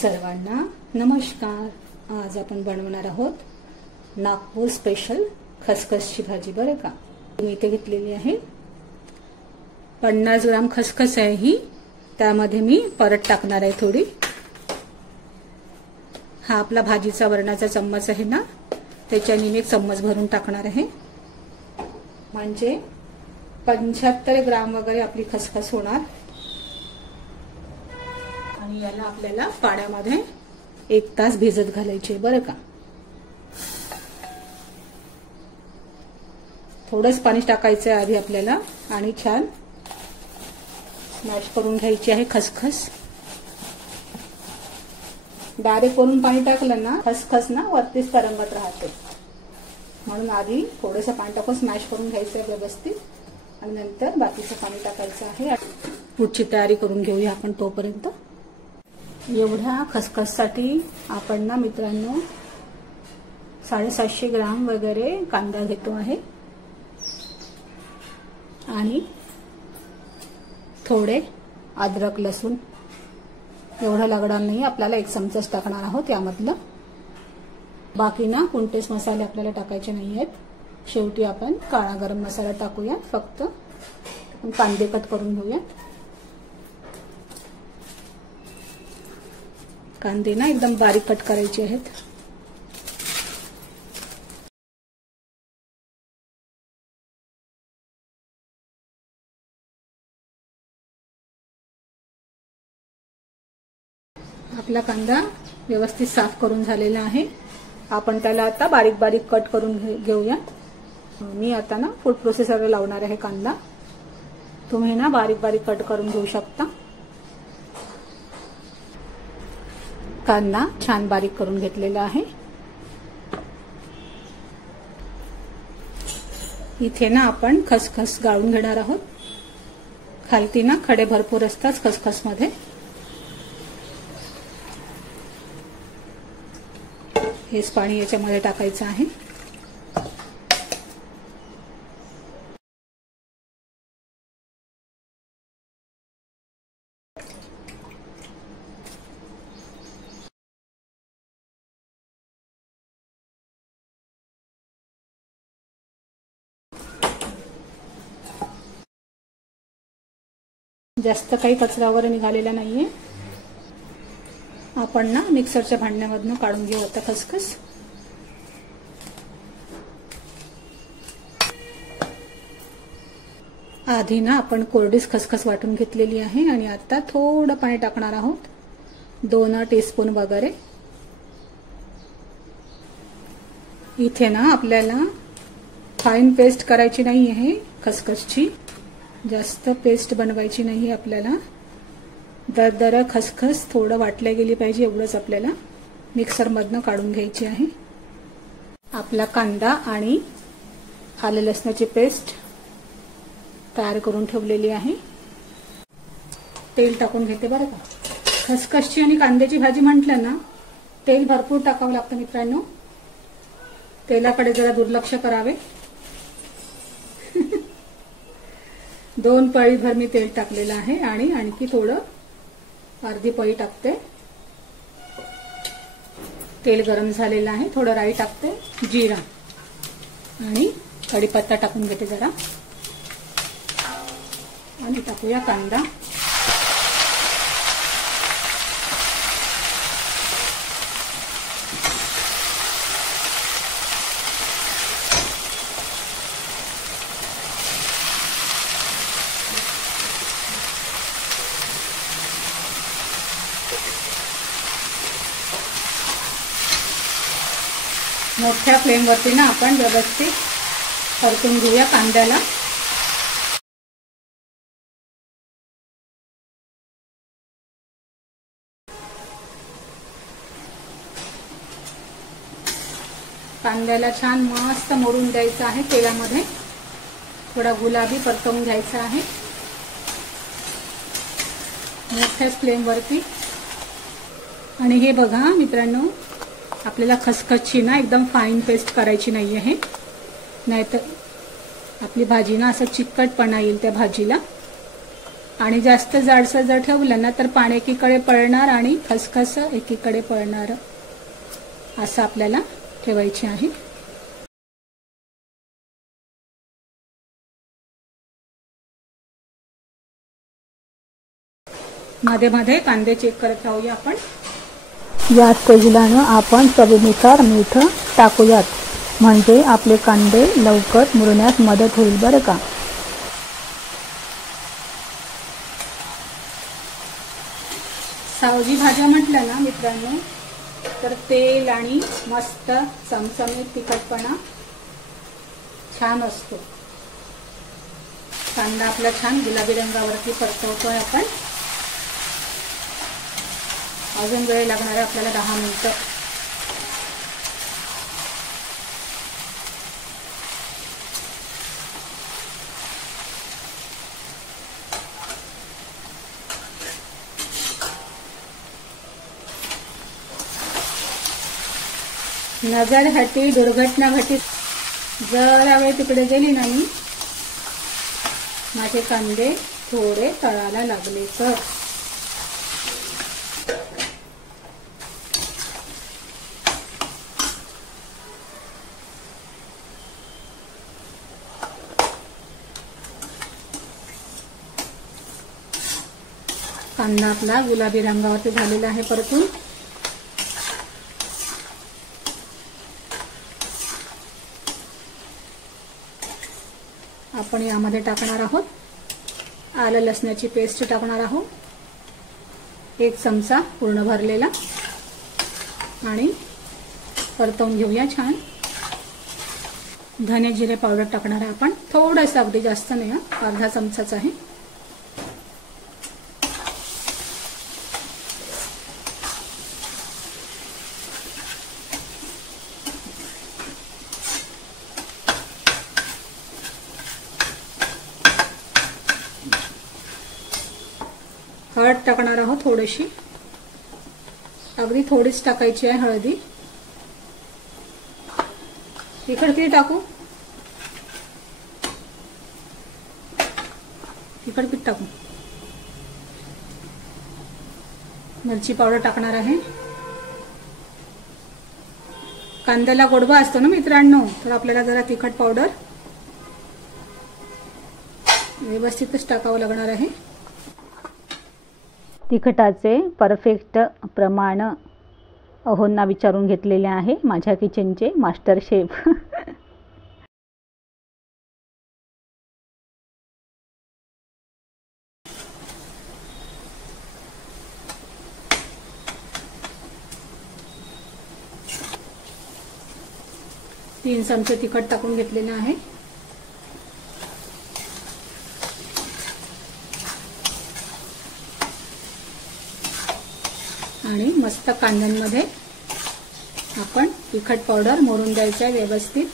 सर्वांना नमस्कार। आज आपण बनवणार आहोत नागपूर स्पेशल खसखसची भाजी। बरं का, मी इथे घेतलेली आहे 50 ग्राम खसखस आहे ही। त्यामध्ये मी परत टाकणार आहे थोडी। हा आपला भाजीचा वरणाचा चम्मच आहे ना, त्याच्याने मी 1 चम्मच भरून टाकणार आहे। म्हणजे 75 ग्राम वगैरे आपली खसखस होणार। आणि याला आपल्याला पाण्यामध्ये 1 तास भिजत घालायचे। बरं का, थोडंच पाणी टाकायचं आहे आधी आपल्याला आणि छान मॅश करून घ्यायची आहे खसखस। डायरेक्ट वरून पाणी टाकलं ना, खसखस ना वरतीच तरंगत राहते, म्हणून आधी थोडंसं पाणी टाकून स्मॅश करून घ्यायचं आहे व्यवस्थित आणि नंतर बाकीचं पाणी टाकायचं आहे। पुढची तयारी करून घेऊया आपण तोपर्यंत। एवढ्या खसखससाठी आपण ना मित्रांनो 750 ग्राम वगैरे कांदा घेतो आहे आणि थोडे अद्रक लसूण, एवढं लागणार नाही आपल्याला, 1 चमचाच टाकणार आहोत यामधलं। बाकी ना कोणतेच मसाले आपल्याला टाकायचे नाही आहेत। शेवटी आपण काळा गरम मसाला टाकूयात, फक्त कांदे कट करून घेऊयात। कांदे ना एकदम बारीक कट करायचे आहेत। आपला कांदा व्यवस्थित साफ करून झालेला आहे। आपण त्याला आता बारीक बारीक कट करून घेऊया। मी आता ना फूड प्रोसेसरला लावणार आहे कांदा। तुम्ही ना बारीक बारीक कट करून घेऊ शकता। कांदा छान बारीक करून घेतलेला आहे। इथे ना आपण खसखस गाळून घेणार आहोत। खालती ना खडे भरपूर असतात खसखसमध्ये। हेच पाणी याच्यामध्ये टाकायचं आहे। जास्त काही कचरा वगैरे निघालेला नाहीये। आपण ना मिक्सरच्या भांड्यामधून काढून घेऊ आता खसखस। आधी ना आपण कोरडीच खसखस वाटून घेतलेली आहे आणि आता थोडं पाणी टाकणार आहोत, 2 टीस्पून वगैरे। इथे ना आपल्याला फाईन पेस्ट करायची नाही आहे खसखसची, जास्त पेस्ट बनवायची नाही आपल्याला। दरदर खसखस थोडं वाटल्या गेली पाहिजे, एवढंच आपल्याला मिक्सर मधनं काढून घ्यायची आहे। आपला कांदा आणि आलं लसणाची पेस्ट तयार करून ठेवलेली आहे। तेल टाकून घेते बरं का। खसखसची आणि कांद्याची भाजी म्हटलं ना, तेल भरपूर टाकावं लागतं मित्रांनो। तेलाकडे जरा दुर्लक्ष करावे। 2 पळी भर मी तेल टाकलेलं आहे आणि आणखी थोडं अर्धी पळी टाकते। तेल गरम झालेलं आहे, थोडं राई टाकते, जिरा आणि कढीपत्ता टाकून घेते जरा आणि टाकूया कांदा। मोठ्या फ्लेमवरती ना आपण व्यवस्थित परतून घेऊया कांद्याला। कांद्याला छान मस्त मोडून द्यायचं आहे तेलामध्ये, थोडा गुलाबी परतवून घ्यायचा आहे मोठ्याच फ्लेमवरती। आणि हे बघा मित्रांनो, आपल्याला खसखसची ना एकदम फाईन पेस्ट करायची नाही आहे, नाहीतर आपली भाजी ना असं चिकटपणा येईल त्या भाजीला। आणि जास्त जाडसर जर ठेवलं ना तर पाणी एकीकडे पळणार आणि खसखस एकीकडे पळणार, असं आपल्याला ठेवायची आहे. मध्ये मध्ये कांदे चेक करत राहूया आपण. या स्टेजला आपण चवीनुसार मीठ टाकूयात, म्हणजे आपले कांदे लवकर मुरण्यास मदत होईल बरं का. सावजी भाज्या म्हटलं ना मित्रांनो तर तेल आणि मस्त चमचमीत तिखटपणा छान असतो. कांदा आपला छान गुलाबी रंगावरती परतवतोय आपण. अजून वेळ लागणार आहे आपल्याला 10 मिनिटं. नजर हटी दुर्घटना घटी, जरा वेळ तिकडे गेली नाही माझे कांदे थोडे तळाला लागले तर. कांदा आपला गुलाबी रंगावरती झालेला आहे परतून. आपण यामध्ये टाकणार आहोत आलं लसणाची पेस्ट टाकणार आहोत, 1 चमचा पूर्ण भरलेला, आणि परतवून घेऊया छान. धने जिरे पावडर टाकणार आहे आपण, थोडंसं, अगदी जास्त नाही, अर्धा चमचाच आहे. हळद टाकणार आहोत थोडीशी, अगदी थोडीच टाकायची आहे हळदी. तिखट किती टाकू? तिखट किती टाकू? मिरची पावडर टाकणार आहे. कांद्याला गोडवा असतो ना मित्रांनो, तर आपल्याला जरा तिखट पावडर व्यवस्थितच टाकावं लागणार आहे. तिखटाचे परफेक्ट प्रमाण अहोंना विचारून घेतलेले आहे, माझ्या किचनचे मास्टर शेफ. तीन चमचे तिखट टाकून घेतलेले आहे. आणि मस्त कांद्यांमध्ये आपण तिखट पावडर मोरून द्यायचं आहे व्यवस्थित.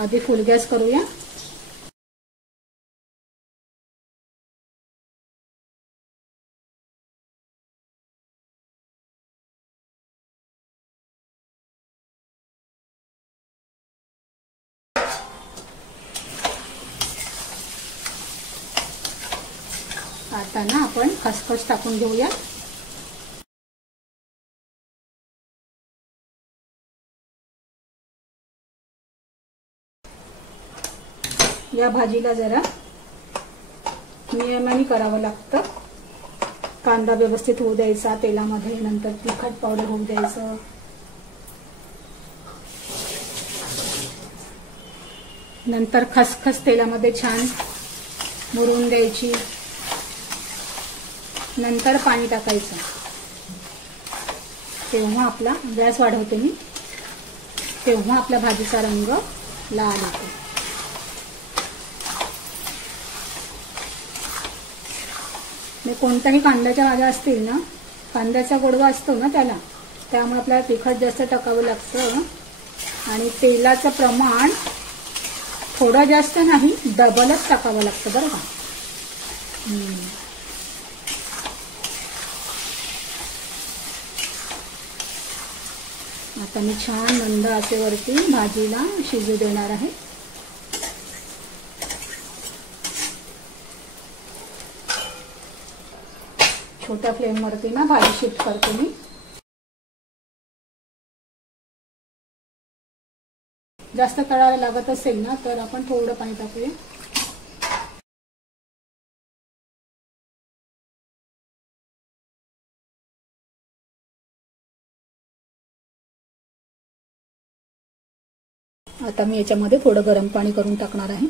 आधी फुल गॅस करूया. आता ना आपण खसखस टाकून घेऊया. या भाजीला जरा नियमाने करावं लागतं. कांदा व्यवस्थित होऊ द्यायचा तेलामध्ये, नंतर तिखट पावडर होऊ द्यायचं, नंतर खसखस तेलामध्ये छान मुरून द्यायची, नंतर पाणी टाकायचं. तेव्हा आपला गॅस वाढवते मी, तेव्हा आपल्या भाजीचा रंग लाल होतो. कोणत्याही कांद्याच्या भाज्या असतील ना, कांद्याचा गोडवा असतो ना त्याला, त्यामुळे आपल्याला तिखट जास्त टाकावं लागतं. आणि तेलाचं प्रमाण थोडं जास्त नाही, डबलच टाकावं लागतं बरं का. आता मी छान मंद आचेवरती भाजीला शिजू देणार आहे. छोट्या फ्लेमवरती ना भाजी शिफ्ट करते मी। जास्त तळायला लागत असेल ना तर आपण थोडं पाणी टाकूया। आता मी याच्यामध्ये थोडं गरम पाणी करून टाकणार आहे।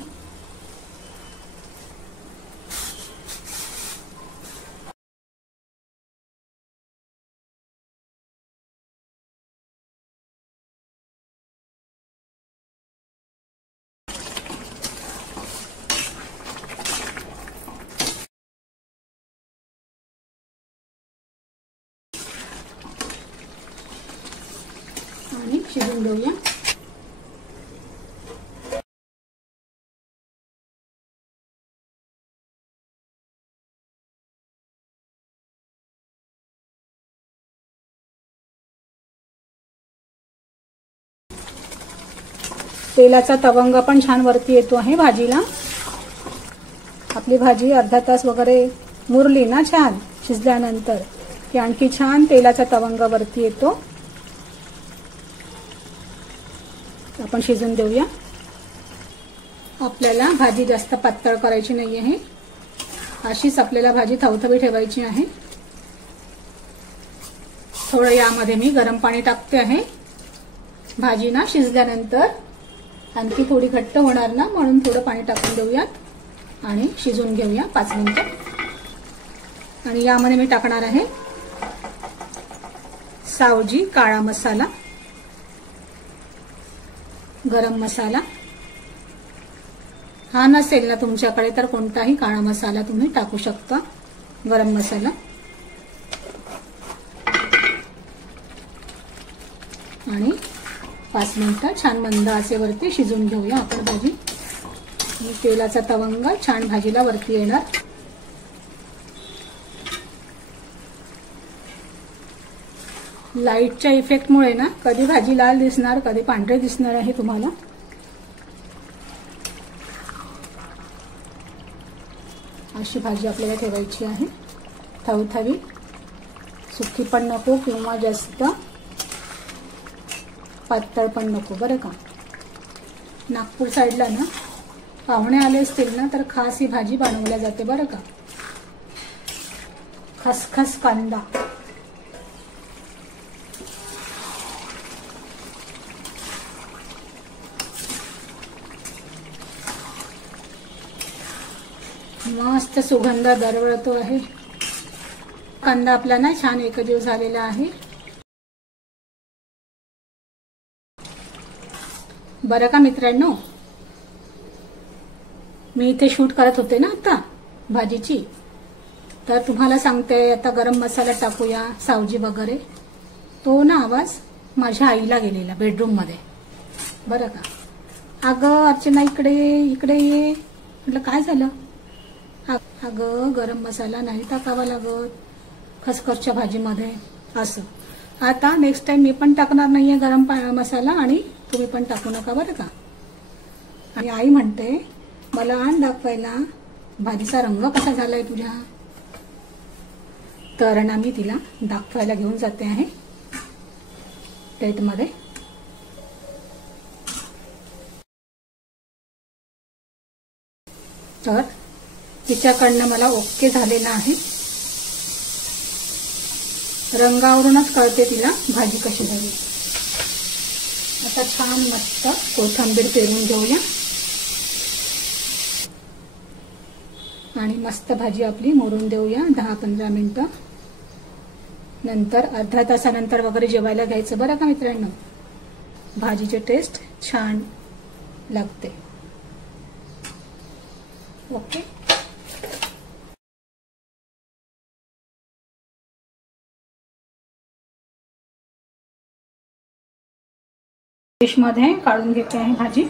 आणि शिजवून घेऊया। तेलाचा तवंग पण छान वरती येतो आहे भाजीला। आपली भाजी अर्धा तास वगैरे मुरली ना छान शिजल्यानंतर की आणखी छान तेलाचा तवंग वरती येतो। आपण शिजून देऊया। आपल्याला भाजी जास्त पातळ करायची नाही आहे, अशीच आपल्याला भाजी थवथवी ठेवायची आहे। थोडं यामध्ये मी गरम पाणी टाकते आहे। भाजी ना शिजल्यानंतर आणखी थोडी घट्ट होणार ना, म्हणून थोडं पाणी टाकून देऊयात आणि शिजवून घेऊया 5 मिनिटं। आणि यामध्ये मी टाकणार आहे सावजी काळा मसाला, गरम मसाला। हा नसेल ना तुमच्याकडे तर कोणताही काळा मसाला तुम्ही टाकू शकता, गरम मसाला। आणि 5 मिनिटं छान मंद आचेवरती शिजवून घेऊया आपण भाजी। तेलाचा तवंग छान भाजीला वरती येणार। लाईटच्या इफेक्टमुळे ना कधी भाजी लाल दिसणार, कधी पांढरे दिसणार आहे तुम्हाला। अशी भाजी आपल्याला ठेवायची आहे, थवथवी, सुकी पण नको किंवा जास्त पातळ पण नको बरं का। नागपूर साईडला ना पाहुणे आले असतील ना तर खास ही भाजी बनवल्या जाते बरं का। खसखस कांदा, मस्त सुगंध दरवळतो आहे। कांदा आपला ना छान एकजीव झालेला आहे। बरं का मित्रांनो, मी इथे शूट करत होते ना आता भाजीची, तर तुम्हाला सांगते आता गरम मसाला टाकूया सावजी वगैरे। तो ना आवाज माझ्या आईला गेलेला बेडरूम मध्ये बरं का। अगं अर्चना इकडे इकडे ये, म्हटलं काय झालं? अगं गरम मसाला नाही टाकावा लागत खसखसच्या भाजीमध्ये असं। आता नेक्स्ट टाइम मी पण टाकणार नाहीये गरम मसाला आणि तुम्ही पण टाकू नका बरं का। आणि आई म्हणते मला आण दाखवायला भाजीचा रंग कसा झालाय तुझ्या, तर ना मी तिला दाखवायला घेऊन जाते आहे प्लेटमध्ये। तर तिच्याकडनं मला ओके झालेला आहे, रंगावरूनच कळते तिला भाजी कशी झाली। आता छान मस्त कोथिंबीर पेरून घेऊया आणि मस्त भाजी आपली मोरून देऊया 10-15 मिनिटं। नंतर अर्ध्या तासानंतर वगैरे जेवायला घ्यायचं बरं का मित्रांनो, भाजीची टेस्ट छान लागते। ओके, डिश मध्ये काढून घेते आहे भाजी।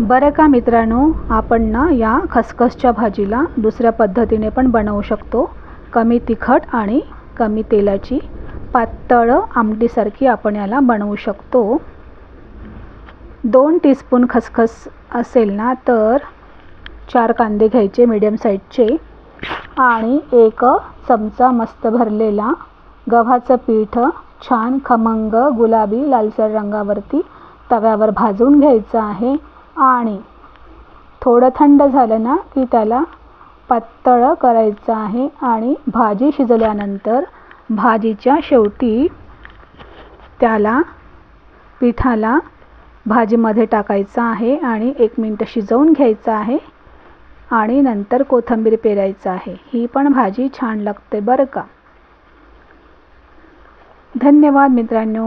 बरं का मित्रांनो, आपण ना या खसखसच्या भाजीला दुसऱ्या पद्धतीने पण बनवू शकतो। कमी तिखट आणि कमी तेलाची पातळ आमटीसारखी आपण याला बनवू शकतो। 2 टीस्पून खसखस असेल ना तर 4 कांदे घ्यायचे मीडियम साईजचे, आणि 1 चमचा मस्त भरलेला गव्हाचं पीठ छान खमंग गुलाबी लालसर रंगावरती तव्यावर भाजून घ्यायचं आहे आणि थोडं थंड झालं ना की त्याला पातळ करायचं आहे आणि भाजी शिजल्यानंतर भाजीच्या शेवटी त्याला पिठाला भाजीमध्ये टाकायचं आहे आणि 1 मिनिट शिजवून घ्यायचं आहे आणि नंतर कोथिंबीर पेरायचं आहे. ही पण भाजी छान लागते बरं का. धन्यवाद मित्रांनो.